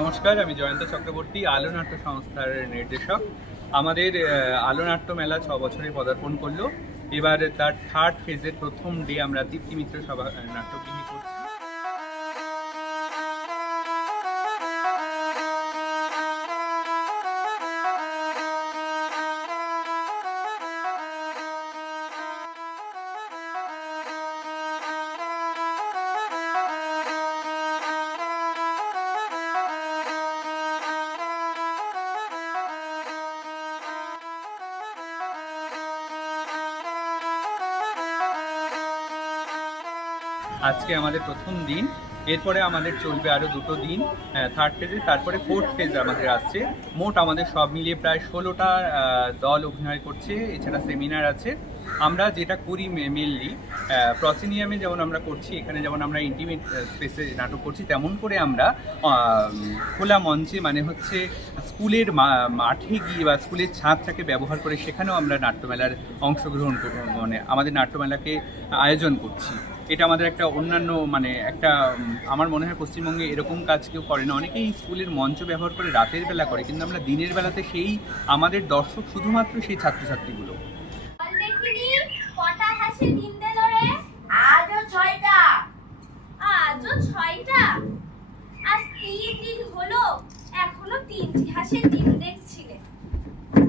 নমস্কার, আমি জয়ন্ত চক্রবর্তী, আলোনাট্য সংস্থার নির্দেশক। আমাদের আলোনাট্য আলো নাট্য মেলা ছ বছরে পদার্পণ করল। এবার তার থার্ড ফেজের প্রথম ডে আমরা দীপ্তি মিত্র সভা নাট্যগৃহে করছি। আজকে আমাদের প্রথম দিন। এরপরে আমাদের চলবে আরও দুটো দিন থার্ড ফেজে তারপরে ফোর্থ ফেজ আমাদের আসছে। মোট আমাদের সব মিলিয়ে প্রায় ষোলোটা দল অভিনয় করছে। এছাড়া সেমিনার আছে। আমরা যেটা করি মেনলি প্রসিনিয়ামে যেমন আমরা করছি, এখানে যেমন আমরা ইন্টিমেট স্পেসে নাটক করছি, তেমন করে আমরা খোলা মঞ্চে মানে হচ্ছে স্কুলের মাঠে গিয়ে বা স্কুলের ছাদটাকে ব্যবহার করে সেখানেও আমরা নাট্যমেলার অংশগ্রহণ মানে আমাদের নাট্যমেলাকে আয়োজন করছি। এটা আমাদের একটা অন্যান্য মানে একটা আমার মনে হয় পশ্চিমবঙ্গে এরকম কাজ কেউ করে না। অনেকেই স্কুলের মঞ্চ ব্যবহার করে রাতের বেলা করে, কিন্তু আমরা দিনের বেলাতে সেই আমাদের দর্শক শুধুমাত্র সেই ছাত্রছাত্রীগুলো। আজও ছয়টা। আজও ছয়টা। তিন দিন হলো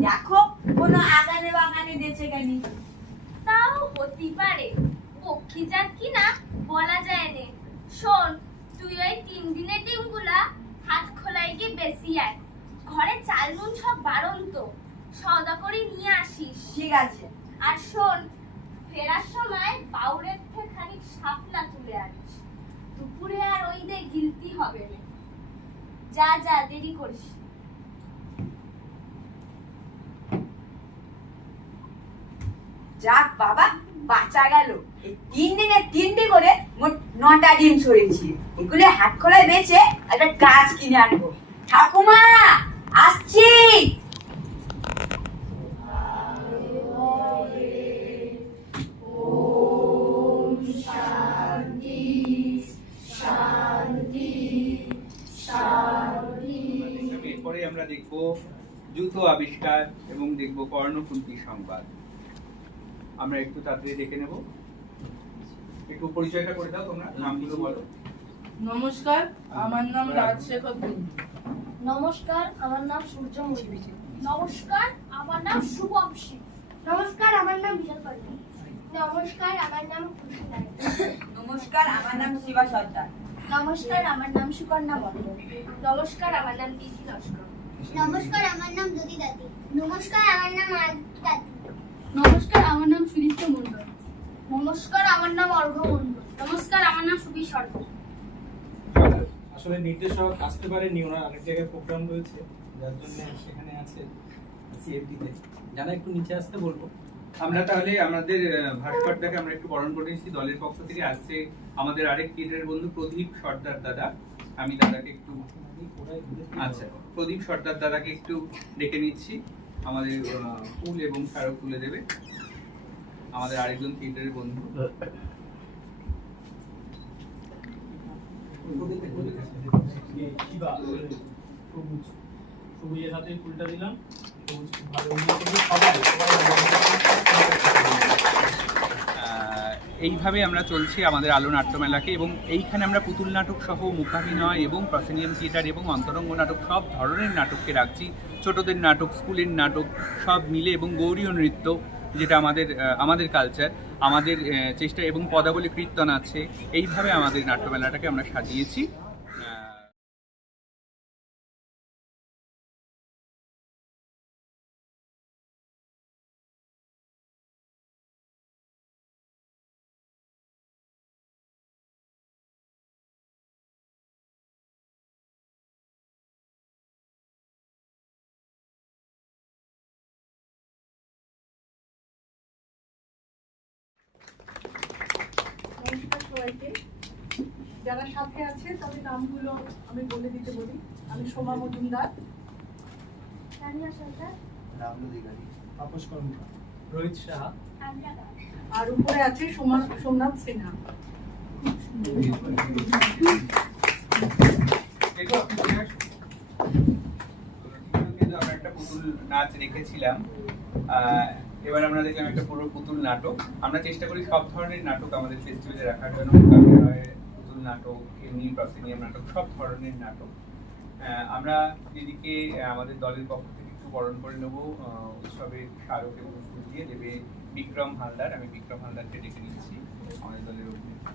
দেখো, কোনো আগানে বাগানে দেছে কেন তাও হতে পারে। পক্ষী যাক কিনা বলা যায় নে। শোন তুই ওই তিন দিনের ডিমগুলা হাত খোলাই গিয়ে বেশি আয়। ঘরে চাল নুন সব বারণ তো। সওদা করে নিয়ে আসিস। ঠিক আছে। আর শোন ফেরার সময় বাউরের থেকে খানিক শাপলা তুলে আনিস। দুপুরে আর ওই দে গিলতি হবে না। যা যা দেরি করিস। যাক বাবা বাঁচা গেল। তিন দিনে তিনটে করে মোট নটা ডিম ছড়িয়েছি। এগুলো হাত খোলায় বেঁচে একটা গাছ কিনে আনব। ঠাকুমা, আসছি। আমরা দেখব জুতো আবিষ্কার এবং দেখব কর্ণকুন্তি সংবাদ। আমরা একটু তাড়াতাড়ি দেখে নেব একটু পরিচয়টা করে দাও তোমরা নামগুলো বলো নমস্কার আমার নাম রাজশেখর নমস্কার আমার নাম সূর্যমুখী নমস্কার আমার নাম শুভম সিং নমস্কার আমার নাম বিশাল পান্ডে নমস্কার আমার নাম খুশি নমস্কার আমার নাম শিবা সর্দার নমস্কার আমার নাম সুকন্যা মন্ডল নমস্কার আমার নাম দিদি লস্কর নমস্কার আমার নাম জ্যোতি দাদি নমস্কার আমার নাম দাদি নমস্কার আমার নাম সুদীপ্ত মন্ডল নমস্কার আমার নাম অর্ঘ্য মন্ডল নমস্কার আমার নাম সুবি সরকার আসলে নির্দেশক আসতে পারেনি ওনার অনেক জায়গায় প্রোগ্রাম রয়েছে যার জন্য সেখানে আছে সিএফডিতে যারা একটু নিচে আসতে বলব? আমরা তাহলে আমাদের ভাস্করদাকে আমরা একটু বরণ করে নিচ্ছি দলের পক্ষ থেকে আসছে আমাদের আরেক থিয়েটারের বন্ধু প্রদীপ সর্দার দাদা। আমি দাদাকে একটু আচ্ছা প্রদীপ সর্দার দাদাকে একটু ডেকে নিচ্ছি। আমাদের ফুল এবং স্মারক তুলে দেবে। আমাদের আরেকজন থিয়েটারের বন্ধু। সবুজের ফুলটা দিলাম। এইভাবে আমরা চলছি আমাদের আলো নাট্যমেলাকে এবং এইখানে আমরা পুতুল নাটক সহ মুখাভিনয় এবং প্রসেনিয়াম থিয়েটার এবং অন্তরঙ্গ নাটক সব ধরনের নাটককে রাখছি। ছোটদের নাটক, স্কুলের নাটক সব মিলে এবং গৌরীয় নৃত্য যেটা আমাদের আমাদের কালচার আমাদের চেষ্টা এবং পদাবলী কীর্তন আছে। এইভাবে আমাদের নাট্যমেলাটাকে আমরা সাজিয়েছি। সবাইকে। যারা সাথে আছে তাদের নামগুলো আমি বলে দিতে বলি। আমি সোমা মজুমদার। রানিয়া সরকার। তাপস কর্মকার। রোহিত সাহা। আর উপরে আছে সোমা সোমনাথ সিনহা। একটা পুতুল নাচ রেখেছিলাম। আহ, এবার আমরা দেখলাম একটা পুরো পুতুল নাটক। আমরা চেষ্টা করি সব ধরনের নাটক আমাদের ফেস্টিভ্যালে রাখার জন্য। পুতুল নাটক, এমনি প্রসেনিয়াম নাটক, সব ধরনের নাটক। আমরা দিদিকে আমাদের দলের পক্ষ থেকে একটু বরণ করে নেব। উৎসবে স্মারক এবং ফুল দিয়ে দেবে বিক্রম হালদার। আমি বিক্রম হালদারকে ডেকে নিচ্ছি। আমাদের দলের অভিনেতা।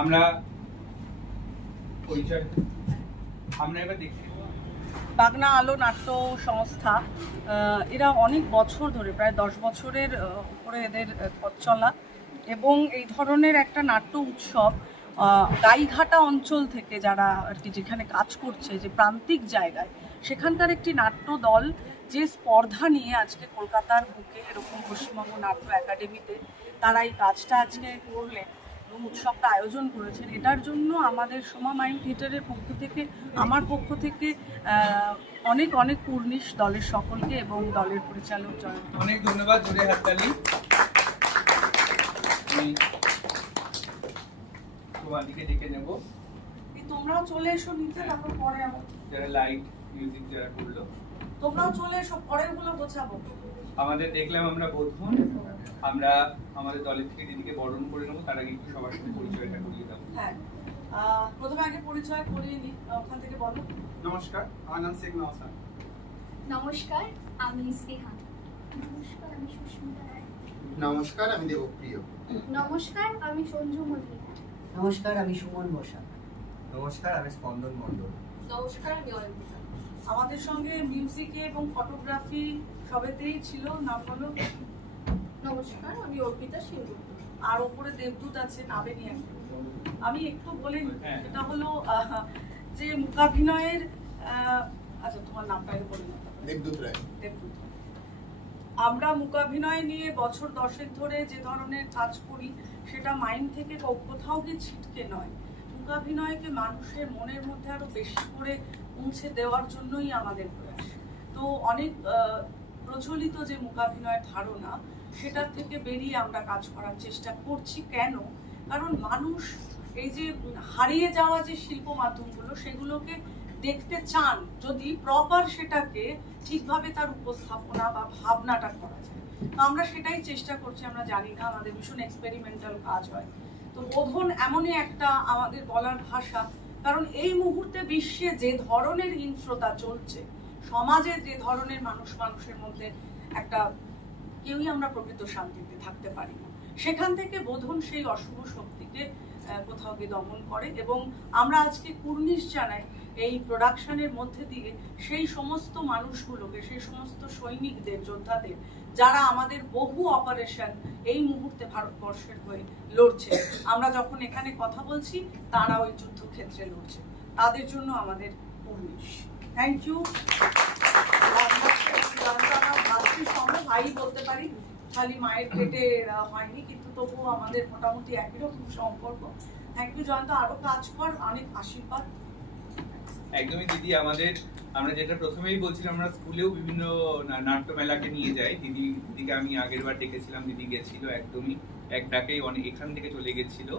আমরা আমরা এবার বাগনা আলো নাট্য সংস্থা এরা অনেক বছর ধরে, প্রায় দশ বছরের উপরে এদের পথ চলা। এবং এই ধরনের একটা নাট্য উৎসব গাইঘাটা অঞ্চল থেকে যারা আর কি যেখানে কাজ করছে, যে প্রান্তিক জায়গায়, সেখানকার একটি নাট্য দল যে স্পর্ধা নিয়ে আজকে কলকাতার বুকে এরকম পশ্চিমবঙ্গ নাট্য একাডেমিতে তারা এই কাজটা আজকে করলেন। উৎসবটা আয়োজন করেছেন। এটার জন্য আমাদের সোমা মাইন্ড থিয়েটারের পক্ষ থেকে আমার পক্ষ থেকে অনেক অনেক পূর্ণিশ দলের সকলকে এবং দলের পরিচালক জয়ন্ত। অনেক ধন্যবাদ জোরে হাততালি। আমি তোমার দিকে ডেকে নেব। তোমরাও চলে এসো নিচে তারপর পরে আবার। যারা লাইট মিউজিক যারা করল। তোমরাও চলে এসো পরে ওগুলো গোছাবো। আমাদের দেখলাম আমরা বোধন। আমরা আমাদের দলের থেকে দিদিকে বরণ করে নেব তার আগে একটু সবার সাথে পরিচয়টা করিয়ে দেবো হ্যাঁ প্রথমে আগে পরিচয় করিয়ে নি ওখান থেকে বলো। নমস্কার আমার নাম শেখ নওসান নমস্কার আমি স্নেহা। নমস্কার আমি সুস্মিতা নমস্কার আমি দেবপ্রিয়। নমস্কার আমি সঞ্জু মল্লিক। নমস্কার আমি সুমন বসা নমস্কার আমি স্পন্দন মণ্ডল। নমস্কার আমি অর্পিতা আমাদের সঙ্গে মিউজিকে এবং ফটোগ্রাফি সবেতেই ছিল নাম বলো নমস্কার আমি অর্পিতা সিংহ আর ওপরে দেবদূত আছে নাবেনি একজন আমি একটু বলে হ্যাঁ। এটা হলো যে মূকাভিনয়ের আচ্ছা তোমার নামটা আগে বলে দেবদূত রায়। দেবদূত আমরা মূকাভিনয় নিয়ে বছর দশেক ধরে যে ধরনের কাজ করি সেটা মাইন্ড থেকে কো- কোথাও কি ছিটকে নয়। মূকাভিনয়কে মানুষের মনের মধ্যে আরও বেশি করে পৌঁছে দেওয়ার জন্যই আমাদের প্রয়াস। তো অনেক আহ, প্রচলিত যে মূকাভিনয়ের ধারণা সেটার থেকে বেরিয়ে আমরা কাজ করার চেষ্টা করছি। কেন? কারণ মানুষ এই যে হারিয়ে যাওয়া যে শিল্প মাধ্যমগুলো, সেগুলোকে দেখতে চান যদি প্রপার সেটাকে ঠিকভাবে তার উপস্থাপনা বা ভাবনাটা করা যায়। তো আমরা সেটাই চেষ্টা করছি, আমরা জানি না, আমাদের ভীষণ এক্সপেরিমেন্টাল কাজ হয়। তো বোধন এমনই একটা আমাদের বলার ভাষা, কারণ এই মুহূর্তে বিশ্বে যে ধরনের হিংস্রতা চলছে, সমাজে যে ধরনের মানুষ মানুষের মধ্যে একটা কেউই আমরা প্রকৃত শান্তিতে থাকতে পারি না। সেখান থেকে বোধন সেই অশুভ শক্তিকে কোথাও গিয়ে দমন করে এবং আমরা আজকে কুর্নিশ জানাই এই প্রোডাকশনের মধ্যে দিয়ে সেই সমস্ত মানুষগুলোকে, সেই সমস্ত সৈনিকদের, যোদ্ধাদের, যারা আমাদের বহু অপারেশন এই মুহূর্তে ভারতবর্ষের হয়ে লড়ছে। আমরা যখন এখানে কথা বলছি, তারা ওই যুদ্ধক্ষেত্রে লড়ছে। তাদের জন্য আমাদের কুর্নিশ। থ্যাংক ইউ খালি মায়ের পেটে হয়নি কিন্তু তবুও আমাদের মোটামুটি একই রকম সম্পর্ক থ্যাংক ইউ জয়ন্ত আরও কাজ কর অনেক আশীর্বাদ একদমই দিদি, আমাদের, আমরা যেটা প্রথমেই বলছিলাম, আমরা স্কুলেও বিভিন্ন নিয়ে যাই। দিদি, দিদিকে আমি আগের বার ডেকেছিলাম, দিদি গেছিল একদমই এক ডাকেই অনেক এখান থেকে চলে গেছিল।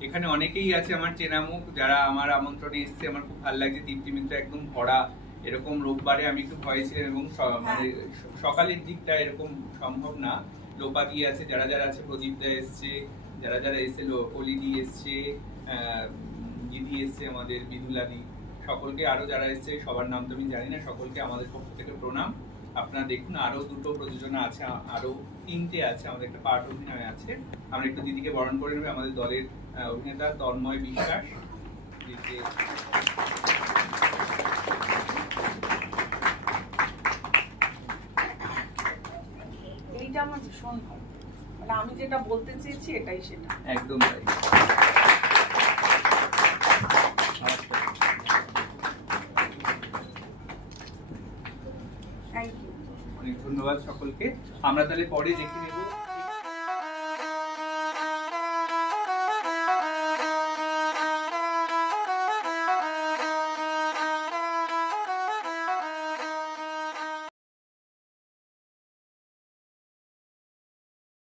এখানে অনেকেই আছে আমার চেনা মুখ, যারা আমার আমন্ত্রণে এসেছে, আমার খুব ভালো লাগছে। দীপ্তি মিত্র একদম ভরা এরকম রোববারে আমি একটু ভয়ে ছিলাম এবং স- মানে সকালের দিকটা এরকম সম্ভব না। লোপাদি আছে যারা যারা আছে প্রদীপ দা এসছে যারা যারা এসে কলিদি এসছে দিদি এসছে আমাদের বিদুলাদি সকলকে আরও যারা এসছে সবার নাম তো আমি জানি না সকলকে আমাদের পক্ষ থেকে প্রণাম। আপনারা দেখুন আরও দুটো প্রযোজনা আছে আরও তিনটে আছে আমাদের একটা পার্ট অভিনয় আছে। আমরা একটু দিদিকে বরণ করে নেবে আমাদের দলের অভিনেতা তন্ময় বিশ্বাস দিদিকে এইটা আমার ভীষণ ভালো মানে আমি যেটা বলতে চেয়েছি এটাই সেটা। একদম তাই। অনেক ধন্যবাদ সকলকে। আমরা তাহলে পরে দেখে নেব।